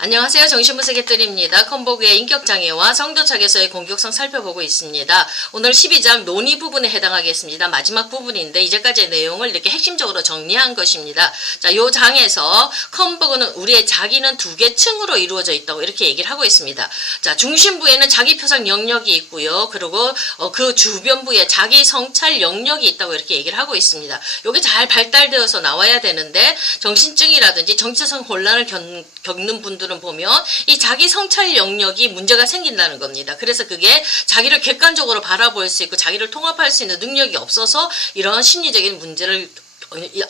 안녕하세요. 정신분석의뜰입니다. 컴보그의 인격장애와 성교착에서의 공격성 살펴보고 있습니다. 오늘 12장 논의 부분에 해당하겠습니다. 마지막 부분인데 이제까지의 내용을 이렇게 핵심적으로 정리한 것입니다. 자, 요 장에서 컴보그는 우리의 자기는 두 개 층으로 이루어져 있다고 이렇게 얘기를 하고 있습니다. 자, 중심부에는 자기 표상 영역이 있고요. 그리고 그 주변부에 자기 성찰 영역이 있다고 이렇게 얘기를 하고 있습니다. 요게 잘 발달되어서 나와야 되는데 정신증이라든지 정체성 혼란을 겪는 분들은 보면 이 자기 성찰 영역이 문제가 생긴다는 겁니다. 그래서 그게 자기를 객관적으로 바라볼 수 있고 자기를 통합할 수 있는 능력이 없어서 이런 심리적인 문제를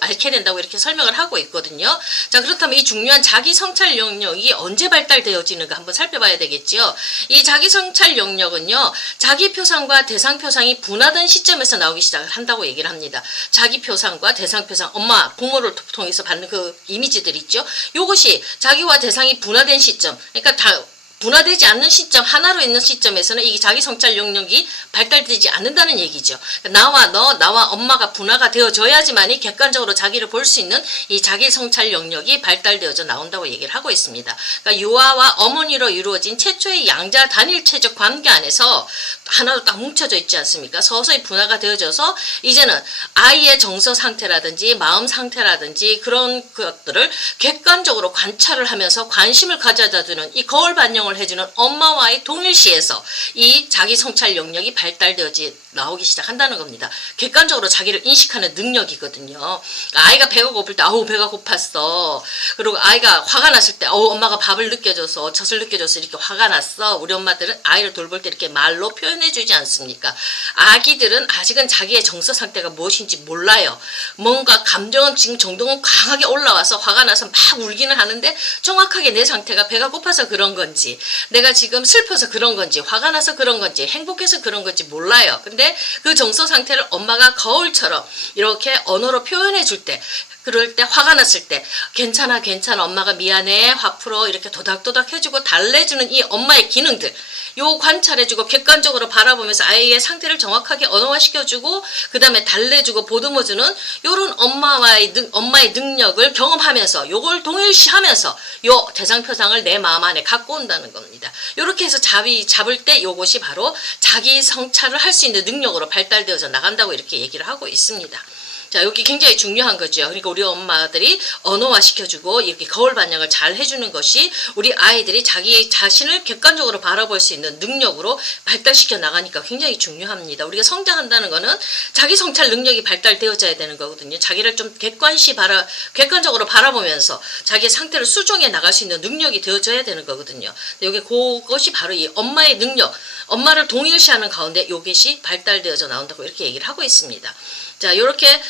앓게 된다고 이렇게 설명을 하고 있거든요. 자, 그렇다면 이 중요한 자기 성찰 영역이 언제 발달되어지는가 한번 살펴봐야 되겠죠. 이 자기 성찰 영역은요, 자기 표상과 대상 표상이 분화된 시점에서 나오기 시작을 한다고 얘기를 합니다. 자기 표상과 대상 표상, 엄마, 부모를 통해서 받는 그 이미지들 있죠. 요것이 자기와 대상이 분화된 시점, 그러니까 다 분화되지 않는 시점, 하나로 있는 시점에서는 이 자기 성찰 영역이 발달되지 않는다는 얘기죠. 나와 엄마가 분화가 되어져야지만이 객관적으로 자기를 볼 수 있는 이 자기 성찰 영역이 발달되어져 나온다고 얘기를 하고 있습니다. 그러니까 유아와 어머니로 이루어진 최초의 양자 단일체적 관계 안에서 하나로 딱 뭉쳐져 있지 않습니까? 서서히 분화가 되어져서 이제는 아이의 정서 상태라든지 마음 상태라든지 그런 것들을 객관적으로 관찰을 하면서 관심을 가져다주는 이 거울 반영 해주는 엄마와의 동일시에서 이 자기 성찰 영역이 발달되어지 나오기 시작한다는 겁니다. 객관적으로 자기를 인식하는 능력이거든요. 아이가 배가 고플 때 아우 배가 고팠어. 그리고 아이가 화가 났을 때 엄마가 밥을 늦게 줘서 젖을 늦게 줘서 이렇게 화가 났어. 우리 엄마들은 아이를 돌볼 때 이렇게 말로 표현해 주지 않습니까? 아기들은 아직은 자기의 정서 상태가 무엇인지 몰라요. 뭔가 감정은 지금 정도는 강하게 올라와서 화가 나서 막 울기는 하는데 정확하게 내 상태가 배가 고파서 그런 건지 내가 지금 슬퍼서 그런 건지 화가 나서 그런 건지 행복해서 그런 건지 몰라요. 근데 그 정서 상태를 엄마가 거울처럼 이렇게 언어로 표현해 줄 때, 그럴 때 화가 났을 때 괜찮아 엄마가 미안해 화 풀어 이렇게 도닥도닥 해주고 달래주는 이 엄마의 기능들, 요 관찰해주고 객관적으로 바라보면서 아이의 상태를 정확하게 언어화시켜주고 그 다음에 달래주고 보듬어주는 요런 엄마의 능력을 경험하면서 요걸 동일시하면서 요 대상표상을 내 마음 안에 갖고 온다는 겁니다. 요렇게 해서 잡을 때 요것이 바로 자기 성찰을 할 수 있는 능력으로 발달되어져 나간다고 이렇게 얘기를 하고 있습니다. 자, 여기 굉장히 중요한 거죠. 그러니까 우리 엄마들이 언어화 시켜주고 이렇게 거울 반영을 잘 해주는 것이 우리 아이들이 자기 자신을 객관적으로 바라볼 수 있는 능력으로 발달시켜 나가니까 굉장히 중요합니다. 우리가 성장한다는 거는 자기 성찰 능력이 발달되어져야 되는 거거든요. 자기를 좀 객관적으로 바라보면서 자기의 상태를 수정해 나갈 수 있는 능력이 되어져야 되는 거거든요. 여기 그것이 바로 이 엄마의 능력, 엄마를 동일시하는 가운데 이것이 발달되어져 나온다고 이렇게 얘기를 하고 있습니다. 자, 요렇게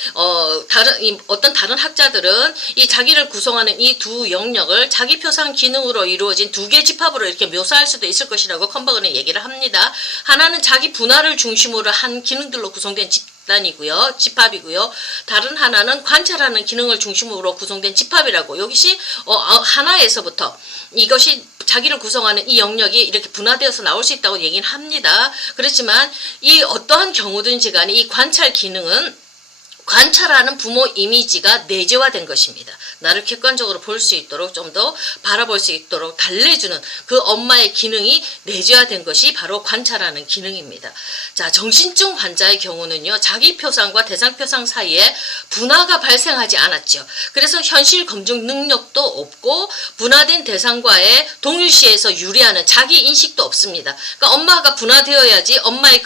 어떤 다른 학자들은 이 자기를 구성하는 이 두 영역을 자기 표상 기능으로 이루어진 두 개 집합으로 이렇게 묘사할 수도 있을 것이라고 컴버그는 얘기를 합니다. 하나는 자기 분화를 중심으로 한 기능들로 구성된 집합이고요. 다른 하나는 관찰하는 기능을 중심으로 구성된 집합이라고. 여기시 하나에서부터 이것이 자기를 구성하는 이 영역이 이렇게 분화되어서 나올 수 있다고 얘기는 합니다. 그렇지만 이 어떠한 경우든지 간에 이 관찰 기능은 관찰하는 부모 이미지가 내재화된 것입니다. 나를 객관적으로 볼 수 있도록 좀 더 바라볼 수 있도록 달래주는 그 엄마의 기능이 내재화된 것이 바로 관찰하는 기능입니다. 자, 정신증 환자의 경우는요, 자기 표상과 대상 표상 사이에 분화가 발생하지 않았죠. 그래서 현실 검증 능력도 없고 분화된 대상과의 동일시에서 유리하는 자기 인식도 없습니다. 그러니까 엄마가 분화되어야지 엄마의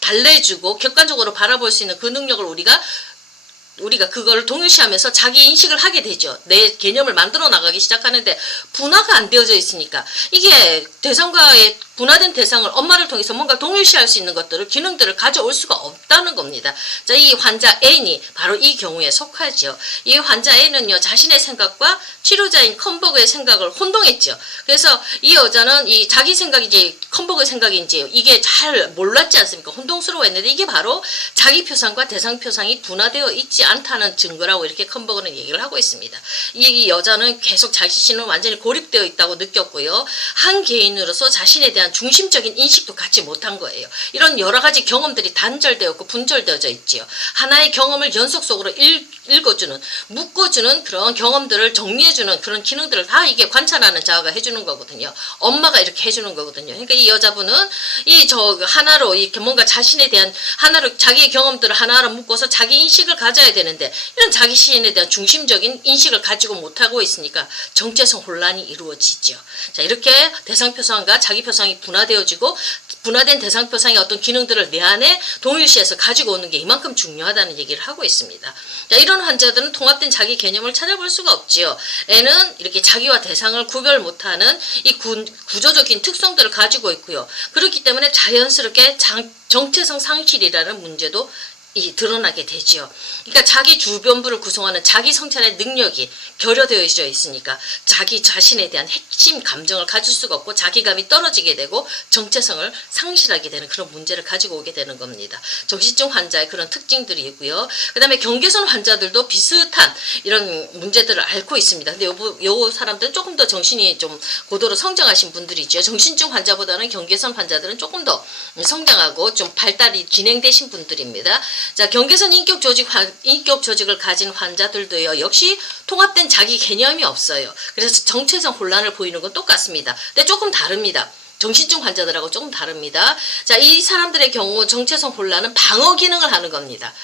달래주고 객관적으로 바라볼 수 있는 그 능력을 우리가 그걸 동일시하면서 자기 인식을 하게 되죠. 내 개념을 만들어 나가기 시작하는데 분화가 안 되어져 있으니까 이게 대상과의 분화된 대상을 엄마를 통해서 뭔가 동일시할 수 있는 것들을 기능들을 가져올 수가 없다는 겁니다. 자, 이 환자 N이 바로 이 경우에 속하죠. 이 환자 N은요, 자신의 생각과 치료자인 컴버그의 생각을 혼동했죠. 그래서 이 여자는 이 자기 생각인지 컴버그의 생각인지 이게 잘 몰랐지 않습니까? 혼동스러워했는데 이게 바로 자기 표상과 대상 표상이 분화되어 있지 않다는 증거라고 이렇게 컨버그는 얘기를 하고 있습니다. 이 여자는 계속 자신은 완전히 고립되어 있다고 느꼈고요. 한 개인으로서 자신에 대한 중심적인 인식도 갖지 못한 거예요. 이런 여러 가지 경험들이 단절되었고 분절되어져 있지요. 하나의 경험을 연속 속으로 읽어주는, 묶어주는 그런 경험들을 정리해주는 그런 기능들을 다 이게 관찰하는 자아가 해주는 거거든요. 엄마가 이렇게 해주는 거거든요. 그러니까 이 여자분은 하나로 이렇게 뭔가 자신에 대한 하나로 자기의 경험들을 하나로 묶어서 자기 인식을 가져야 되는데 이런 자기 시인에 대한 중심적인 인식을 가지고 못하고 있으니까 정체성 혼란이 이루어지죠. 자, 이렇게 대상표상과 자기표상이 분화되어지고 분화된 대상표상의 어떤 기능들을 내 안에 동일시해서 가지고 오는 게 이만큼 중요하다는 얘기를 하고 있습니다. 자, 이런 환자들은 통합된 자기 개념을 찾아볼 수가 없지요. 애는 이렇게 자기와 대상을 구별 못하는 이 구조적인 특성들을 가지고 있고요. 그렇기 때문에 자연스럽게 정체성 상실이라는 문제도 드러나게 되지요. 그러니까 자기 주변부를 구성하는 자기 성찰의 능력이 결여되어져 있으니까 자기 자신에 대한 핵심 감정을 가질 수가 없고 자기감이 떨어지게 되고 정체성을 상실하게 되는 그런 문제를 가지고 오게 되는 겁니다. 정신증 환자의 그런 특징들이 있고요. 그 다음에 경계선 환자들도 비슷한 이런 문제들을 앓고 있습니다. 근데 요 사람들은 조금 더 정신이 좀 고도로 성장하신 분들이죠. 정신증 환자보다는 경계선 환자들은 조금 더 성장하고 좀 발달이 진행되신 분들입니다. 자, 경계선 인격 조직을 가진 환자들도요, 역시 통합된 자기 개념이 없어요. 그래서 정체성 혼란을 보이는 건 똑같습니다. 근데 조금 다릅니다. 정신증 환자들하고 조금 다릅니다. 자, 이 사람들의 경우 정체성 혼란은 방어 기능을 하는 겁니다.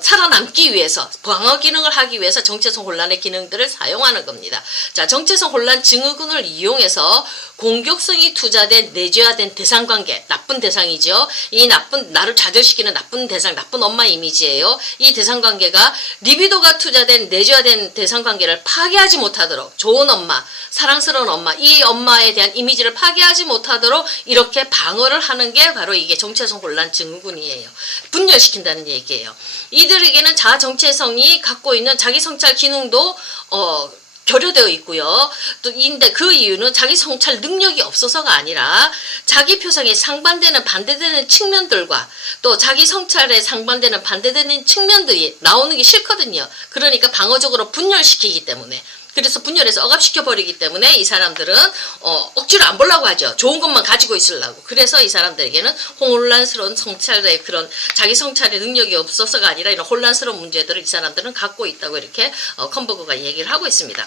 살아남기 위해서, 방어 기능을 하기 위해서 정체성 혼란의 기능들을 사용하는 겁니다. 자, 정체성 혼란 증후군을 이용해서 공격성이 투자된 내재화된 대상관계, 나쁜 대상이죠. 이 나를 좌절시키는 나쁜 대상, 나쁜 엄마 이미지예요. 이 대상관계가 리비도가 투자된 내재화된 대상관계를 파괴하지 못하도록 좋은 엄마, 사랑스러운 엄마, 이 엄마에 대한 이미지를 파괴하지 못하도록 이렇게 방어를 하는 게 바로 이게 정체성 혼란 증후군이에요. 분열시킨다는 얘기예요. 이들에게는 자아 정체성이 갖고 있는 자기 성찰 기능도 결여되어 있고요. 근데 그 이유는 자기 성찰 능력이 없어서가 아니라 자기 표상에 상반되는 반대되는 측면들과 또 자기 성찰에 상반되는 반대되는 측면들이 나오는 게 싫거든요. 그러니까 방어적으로 분열시키기 때문에. 그래서 분열해서 억압시켜버리기 때문에 이 사람들은 억지로 안 보려고 하죠. 좋은 것만 가지고 있으려고. 그래서 이 사람들에게는 혼란스러운 성찰의 그런 자기 성찰의 능력이 없어서가 아니라 이런 혼란스러운 문제들을 이 사람들은 갖고 있다고 이렇게 컨버그가 얘기를 하고 있습니다.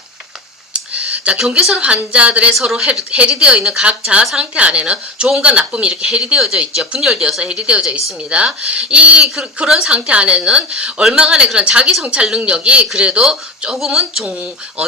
자, 경계선 환자들의 서로 해리되어 있는 각 자아 상태 안에는 좋음과 나쁨이 이렇게 해리되어져 있죠. 분열되어서 해리되어져 있습니다. 그런 상태 안에는 얼마간의 그런 자기 성찰 능력이 그래도 조금은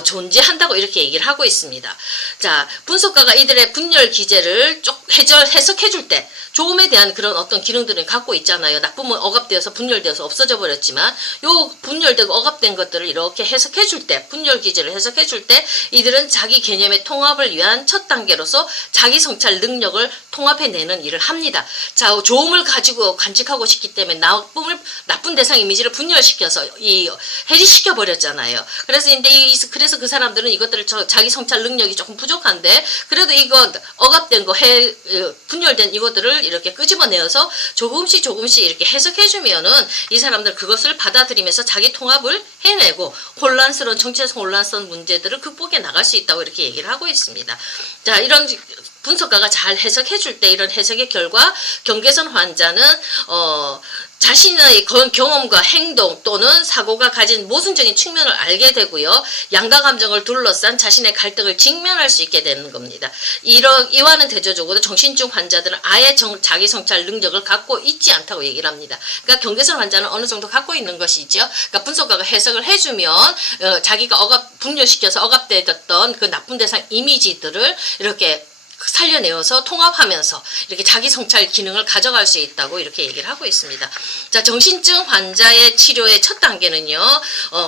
존재한다고 이렇게 얘기를 하고 있습니다. 자, 분석가가 이들의 분열 기제를 해석해줄 때 좋음에 대한 그런 어떤 기능들을 갖고 있잖아요. 나쁨은 억압되어서 분열되어서 없어져 버렸지만 요 분열되고 억압된 것들을 이렇게 해석해줄 때, 분열 기제를 해석해줄 때 이들은 자기 개념의 통합을 위한 첫 단계로서 자기 성찰 능력을 통합해내는 일을 합니다. 자, 좋음을 가지고 간직하고 싶기 때문에 나쁜 대상 이미지를 분열시켜서 해리시켜 버렸잖아요. 그래서 그 사람들은 이것들을 자기 성찰 능력이 조금 부족한데 그래도 이거 억압된 거 분열된 이것들을 이렇게 끄집어내어서 조금씩 이렇게 해석해주면은 이 사람들 그것을 받아들이면서 자기 통합을 해내고 혼란스러운 정체성 혼란스러운 문제들을 극복해 나갈 수 있다고 이렇게 얘기를 하고 있습니다. 자, 이런 분석가가 잘 해석해줄 때 이런 해석의 결과 경계선 환자는 자신의 경험과 행동 또는 사고가 가진 모순적인 측면을 알게 되고요. 양가 감정을 둘러싼 자신의 갈등을 직면할 수 있게 되는 겁니다. 이와는 대조적으로 정신증 환자들은 아예 자기 성찰 능력을 갖고 있지 않다고 얘기를 합니다. 그러니까 경계선 환자는 어느 정도 갖고 있는 것이죠. 그러니까 분석가가 해석을 해주면 자기가 분열시켜서 억압되었던 그 나쁜 대상 이미지들을 이렇게 살려내어서 통합하면서 이렇게 자기 성찰 기능을 가져갈 수 있다고 이렇게 얘기를 하고 있습니다. 자, 정신증 환자의 치료의 첫 단계는요,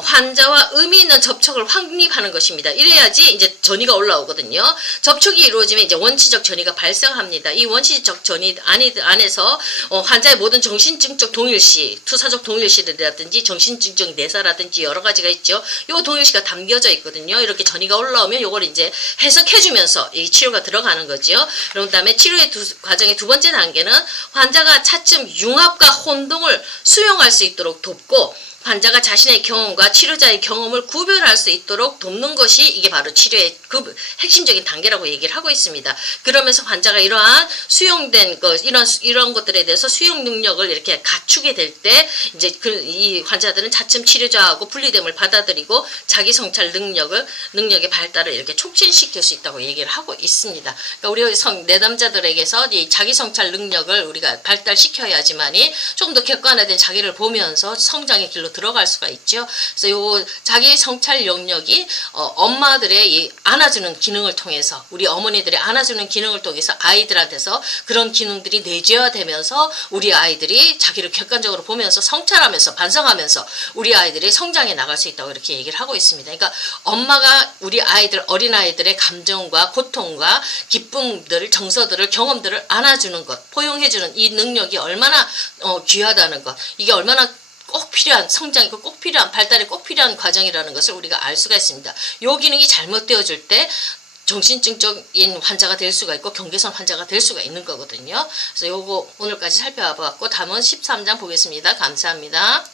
환자와 의미 있는 접촉을 확립하는 것입니다. 이래야지 이제 전이가 올라오거든요. 접촉이 이루어지면 이제 원치적 전이가 발생합니다. 이 원치적 전이 안에서 환자의 모든 정신증적 동일시, 투사적 동일시라든지 정신증적 내사라든지 여러 가지가 있죠. 요 동일시가 담겨져 있거든요. 이렇게 전이가 올라오면 요걸 이제 해석해주면서 이 치료가 들어가는 거죠. 그런 다음에 치료의 과정의 두 번째 단계는 환자가 차츰 융합과 혼동을 수용할 수 있도록 돕고 환자가 자신의 경험과 치료자의 경험을 구별할 수 있도록 돕는 것이 이게 바로 치료의 그 핵심적인 단계라고 얘기를 하고 있습니다. 그러면서 환자가 이러한 수용된 것, 이런 것들에 대해서 수용 능력을 이렇게 갖추게 될 때 이제 이 환자들은 차츰 치료자하고 분리됨을 받아들이고 자기 성찰 능력의 발달을 이렇게 촉진시킬 수 있다고 얘기를 하고 있습니다. 그러니까 우리 내담자들에게서 이 자기 성찰 능력을 우리가 발달시켜야지만이 조금 더 객관화된 자기를 보면서 성장의 길로 들어갈 수가 있죠. 그래서 요 자기 성찰 영역이 엄마들의 이 안아주는 기능을 통해서, 우리 어머니들의 안아주는 기능을 통해서 아이들한테서 그런 기능들이 내재화되면서 우리 아이들이 자기를 객관적으로 보면서 성찰하면서 반성하면서 우리 아이들이 성장해 나갈 수 있다고 이렇게 얘기를 하고 있습니다. 그러니까 엄마가 우리 아이들, 어린아이들의 감정과 고통과 기쁨들, 정서들을, 경험들을 안아주는 것, 포용해주는 이 능력이 얼마나 귀하다는 것, 이게 얼마나 꼭 필요한 성장이고 꼭 필요한 발달이 꼭 필요한 과정이라는 것을 우리가 알 수가 있습니다. 요 기능이 잘못되어질 때 정신증적인 환자가 될 수가 있고 경계선 환자가 될 수가 있는 거거든요. 그래서 요거 오늘까지 살펴봤고 다음은 13장 보겠습니다. 감사합니다.